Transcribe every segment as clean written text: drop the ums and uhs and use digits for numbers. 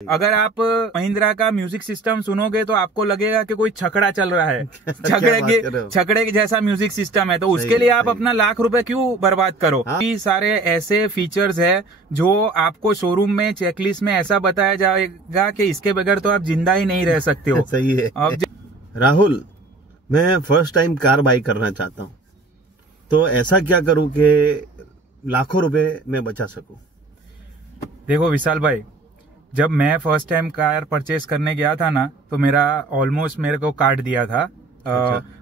अगर आप महिंद्रा का म्यूजिक सिस्टम सुनोगे तो आपको लगेगा कि कोई छकड़ा चल रहा है। छकड़े के जैसा म्यूजिक सिस्टम है, तो उसके लिए आप अपना लाख रुपए क्यों बर्बाद करो। सारे ऐसे फीचर्स है जो आपको शोरूम में चेकलिस्ट में ऐसा बताया जाएगा कि इसके बगैर तो आप जिंदा ही नहीं रह सकते हो। सही है। राहुल, मैं फर्स्ट टाइम कार बाई करना चाहता हूँ, तो ऐसा क्या करूँ कि लाखों रुपए मैं बचा सकूं। देखो विशाल भाई, जब मैं फर्स्ट टाइम कार परचेस करने गया था ना, तो मेरा ऑलमोस्ट मेरे को काट दिया था।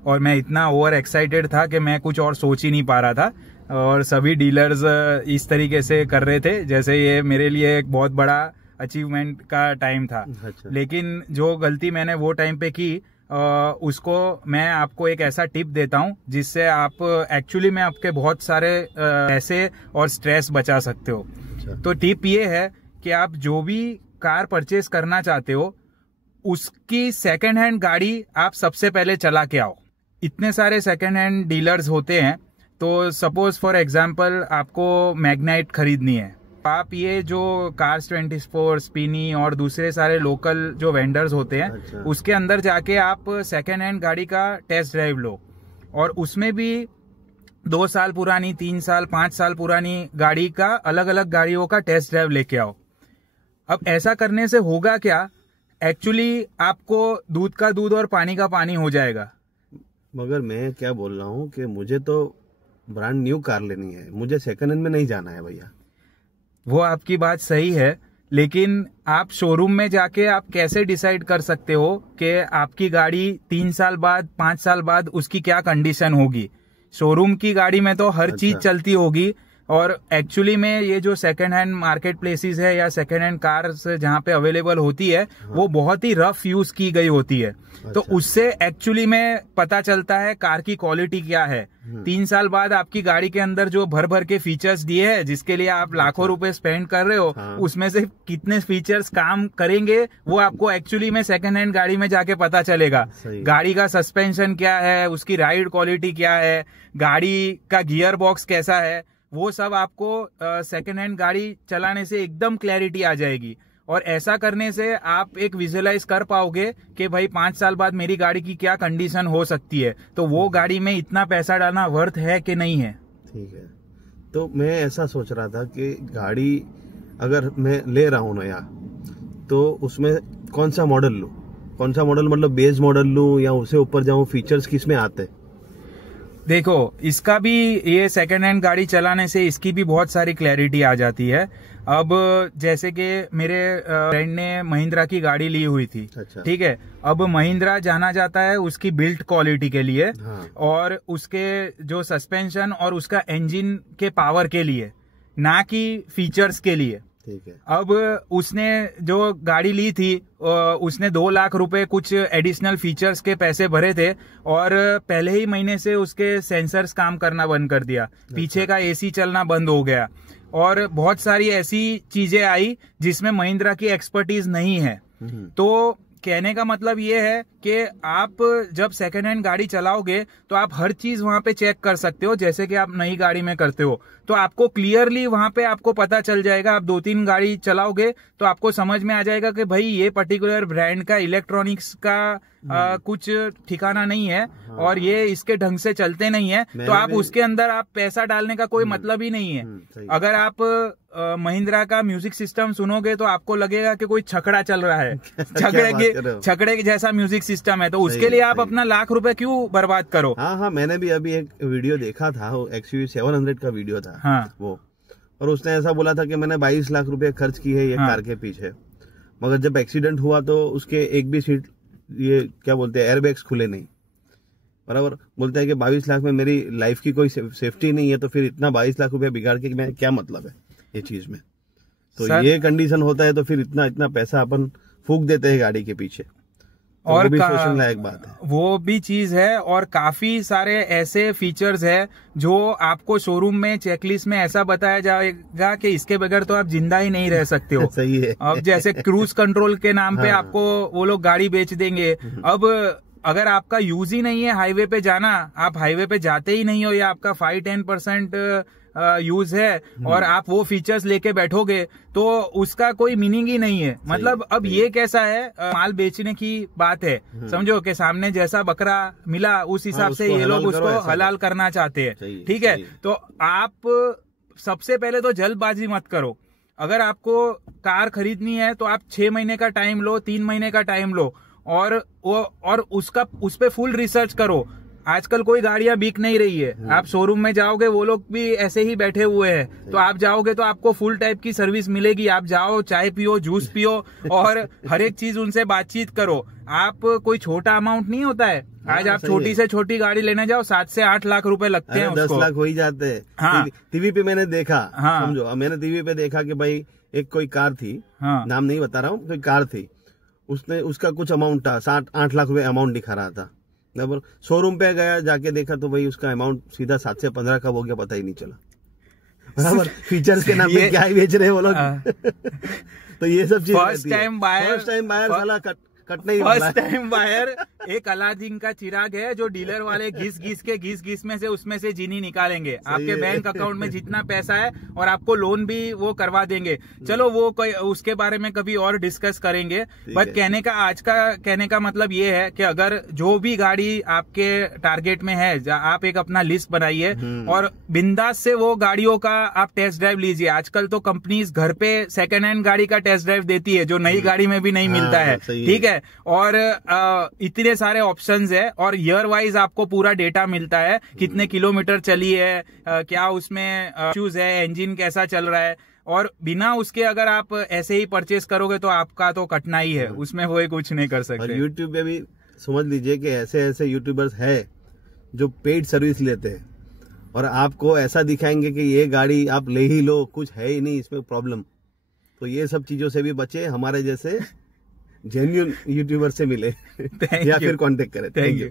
और मैं इतना ओवर एक्साइटेड था कि मैं कुछ और सोच ही नहीं पा रहा था, और सभी डीलर्स इस तरीके से कर रहे थे जैसे ये मेरे लिए एक बहुत बड़ा अचीवमेंट का टाइम था। लेकिन जो गलती मैंने वो टाइम पे की, उसको मैं आपको एक ऐसा टिप देता हूं जिससे आप एक्चुअली में आपके बहुत सारे पैसे और स्ट्रेस बचा सकते हो। तो टिप ये है कि आप जो भी कार परचेस करना चाहते हो उसकी सेकंड हैंड गाड़ी आप सबसे पहले चला के आओ। इतने सारे सेकंड हैंड डीलर्स होते हैं, तो सपोज फॉर एग्जांपल आपको मैग्नाइट खरीदनी है, आप ये जो कार्स 24, स्पिनी और दूसरे सारे लोकल जो वेंडर्स होते हैं उसके अंदर जाके आप सेकेंड हैंड गाड़ी का टेस्ट ड्राइव लो, और उसमें भी 2 साल पुरानी, 3 साल, 5 साल पुरानी गाड़ी का अलग अलग गाड़ियों का टेस्ट ड्राइव लेके आओ। अब ऐसा करने से होगा क्या, एक्चुअली आपको दूध का दूध और पानी का पानी हो जाएगा। मगर मैं क्या बोल रहा हूँ कि मुझे तो ब्रांड न्यू कार लेनी है, मुझे सेकंड हैंड में नहीं जाना है भैया। वो आपकी बात सही है, लेकिन आप शोरूम में जाके आप कैसे डिसाइड कर सकते हो कि आपकी गाड़ी 3 साल बाद, 5 साल बाद उसकी क्या कंडीशन होगी। शोरूम की गाड़ी में तो हर चीज चलती होगी, और एक्चुअली में ये जो सेकंड हैंड मार्केट प्लेसेस है या सेकंड हैंड कार्स जहाँ पे अवेलेबल होती है वो बहुत ही रफ यूज की गई होती है। तो उससे एक्चुअली में पता चलता है कार की क्वालिटी क्या है। 3 साल बाद आपकी गाड़ी के अंदर जो भर भर के फीचर्स दिए हैं जिसके लिए आप लाखों रुपए स्पेंड कर रहे हो, उसमें से कितने फीचर्स काम करेंगे वो आपको एक्चुअली में सेकंड हैंड गाड़ी में जाके पता चलेगा। गाड़ी का सस्पेंशन क्या है, उसकी राइड क्वालिटी क्या है, गाड़ी का गियर बॉक्स कैसा है, वो सब आपको सेकंड हैंड गाड़ी चलाने से एकदम क्लैरिटी आ जाएगी। और ऐसा करने से आप एक विजुअलाइज कर पाओगे कि भाई 5 साल बाद मेरी गाड़ी की क्या कंडीशन हो सकती है, तो वो गाड़ी में इतना पैसा डालना वर्थ है कि नहीं है। ठीक है, तो मैं ऐसा सोच रहा था कि गाड़ी अगर मैं ले रहा हूँ नया, तो उसमें कौन सा मॉडल लूँ, कौन सा मॉडल मतलब बेस मॉडल लूँ या उससे ऊपर जाऊँ, फीचर्स किस में आते हैं। देखो, इसका भी ये सेकंड हैंड गाड़ी चलाने से इसकी भी बहुत सारी क्लैरिटी आ जाती है। अब जैसे कि मेरे फ्रेंड ने महिंद्रा की गाड़ी ली हुई थी, ठीक है। अब महिंद्रा जाना जाता है उसकी बिल्ड क्वालिटी के लिए, और उसके जो सस्पेंशन और उसका इंजन के पावर के लिए, ना कि फीचर्स के लिए। ठीक है। अब उसने जो गाड़ी ली थी उसने 2 लाख रुपए कुछ एडिशनल फीचर्स के पैसे भरे थे, और पहले ही महीने से उसके सेंसर्स काम करना बंद कर दिया, पीछे का एसी चलना बंद हो गया, और बहुत सारी ऐसी चीजें आई जिसमें महिंद्रा की एक्सपर्टीज नहीं है। तो कहने का मतलब ये है कि आप जब सेकंड हैंड गाड़ी चलाओगे तो आप हर चीज वहां पे चेक कर सकते हो जैसे कि आप नई गाड़ी में करते हो। तो आपको क्लियरली वहां पे आपको पता चल जाएगा। आप 2-3 गाड़ी चलाओगे तो आपको समझ में आ जाएगा कि भाई ये पर्टिकुलर ब्रांड का इलेक्ट्रॉनिक्स का कुछ ठिकाना नहीं है, और ये इसके ढंग से चलते नहीं है, तो आप उसके अंदर आप पैसा डालने का कोई मतलब ही नहीं है। अगर आप महिंद्रा का म्यूजिक सिस्टम सुनोगे तो आपको लगेगा कि कोई छकड़ा चल रहा है, छकड़े के जैसा म्यूजिक सिस्टम है, तो उसके लिए आप अपना लाख रुपए क्यों बर्बाद करो। हाँ, मैंने भी अभी एक वीडियो देखा था, XUV 700 का वीडियो था वो, और उसने ऐसा बोला था कि मैंने 22 लाख रुपए खर्च की है ये कार के पीछे, मगर जब एक्सीडेंट हुआ तो उसके एक भी सीट, ये क्या बोलते हैं, एयरबैग्स खुले नहीं। बराबर बोलता है कि 22 लाख में मेरी लाइफ की कोई सेफ्टी नहीं है, तो फिर इतना 22 लाख रुपया बिगाड़ के मैं क्या मतलब है ये चीज में। तो ये कंडीशन होता है तो फिर इतना पैसा अपन फूक देते हैं गाड़ी के पीछे, तो और वो भी सोचने लायक बात है। वो भी चीज है, और काफी सारे ऐसे फीचर्स है जो आपको शोरूम में चेकलिस्ट में ऐसा बताया जाएगा कि इसके बगैर तो आप जिंदा ही नहीं रह सकते हो। सही है। अब जैसे क्रूज कंट्रोल के नाम पे आपको वो लोग गाड़ी बेच देंगे। अब अगर आपका यूज ही नहीं है हाईवे पे जाना, आप हाईवे पे जाते ही नहीं हो, या आपका 5-10% यूज है और आप वो फीचर्स लेके बैठोगे तो उसका कोई मीनिंग ही नहीं है। मतलब अब ये कैसा है, माल बेचने की बात है, समझो कि सामने जैसा बकरा मिला उस हिसाब से ये लोग उसको हलाल करना चाहते हैं, ठीक है। तो आप सबसे पहले तो जल्दबाजी मत करो। अगर आपको कार खरीदनी है तो आप 6 महीने का टाइम लो, 3 महीने का टाइम लो और उस पे फुल रिसर्च करो। आजकल कोई गाड़ियां बिक नहीं रही है, आप शोरूम में जाओगे वो लोग भी ऐसे ही बैठे हुए हैं, तो आप जाओगे तो आपको फुल टाइप की सर्विस मिलेगी। आप जाओ, चाय पियो, जूस पियो और हर एक चीज उनसे बातचीत करो। आप कोई छोटा अमाउंट नहीं होता है, आज आप छोटी से छोटी गाड़ी लेने जाओ 7 से 8 लाख रुपए लगते हैं, 10 लाख हो ही जाते हैं। हाँ, टीवी पे मैंने देखा, समझो मैंने टीवी पे देखा कि भाई एक कोई कार थी, नाम नहीं बता रहा हूँ, कोई कार थी, उसका कुछ अमाउंट था, 7-8 लाख रुपए अमाउंट दिखा रहा था। शोरूम पे गया, जाके देखा तो भाई उसका अमाउंट सीधा 7 से 15 का हो गया, पता ही नहीं चला। बराबर फीचर्स के नाम पे क्या ही बेच रहे हैं वो लोग। तो ये सब चीज फर्स्ट टाइम बायर साला कट नहीं, फर्स्ट टाइम बायर एक अलादीन का चिराग है जो डीलर वाले घिस में से उसमें से जीनी निकालेंगे। आपके बैंक अकाउंट में जितना पैसा है और आपको लोन भी वो करवा देंगे। चलो वो उसके बारे में कभी और डिस्कस करेंगे। बट आज का कहने का मतलब ये है कि अगर जो भी गाड़ी आपके टारगेट में है, आप एक अपना लिस्ट बनाइए और बिंदास से वो गाड़ियों का आप टेस्ट ड्राइव लीजिए। आजकल तो कंपनीज घर पे सेकेंड हैंड गाड़ी का टेस्ट ड्राइव देती है जो नई गाड़ी में भी नहीं मिलता है, ठीक है। और इतने सारे ऑप्शंस है और ईयर वाइज आपको पूरा डेटा मिलता है, कितने किलोमीटर चली है, क्या उसमें इश्यूज है, इंजन कैसा चल रहा है। और बिना उसके अगर आप ऐसे ही परचेस करोगे तो आपका तो कटना ही है, उसमें वो कुछ नहीं कर सकते। और यूट्यूब पे भी समझ लीजिए कि ऐसे यूट्यूबर्स है जो पेड सर्विस लेते हैं और आपको ऐसा दिखाएंगे कि ये गाड़ी आप ले ही लो, कुछ है ही नहीं इसमें प्रॉब्लम। तो ये सब चीजों से भी बचे, हमारे जैसे जेन्युइन यूट्यूबर से मिले या फिर कांटेक्ट करें। Thank you.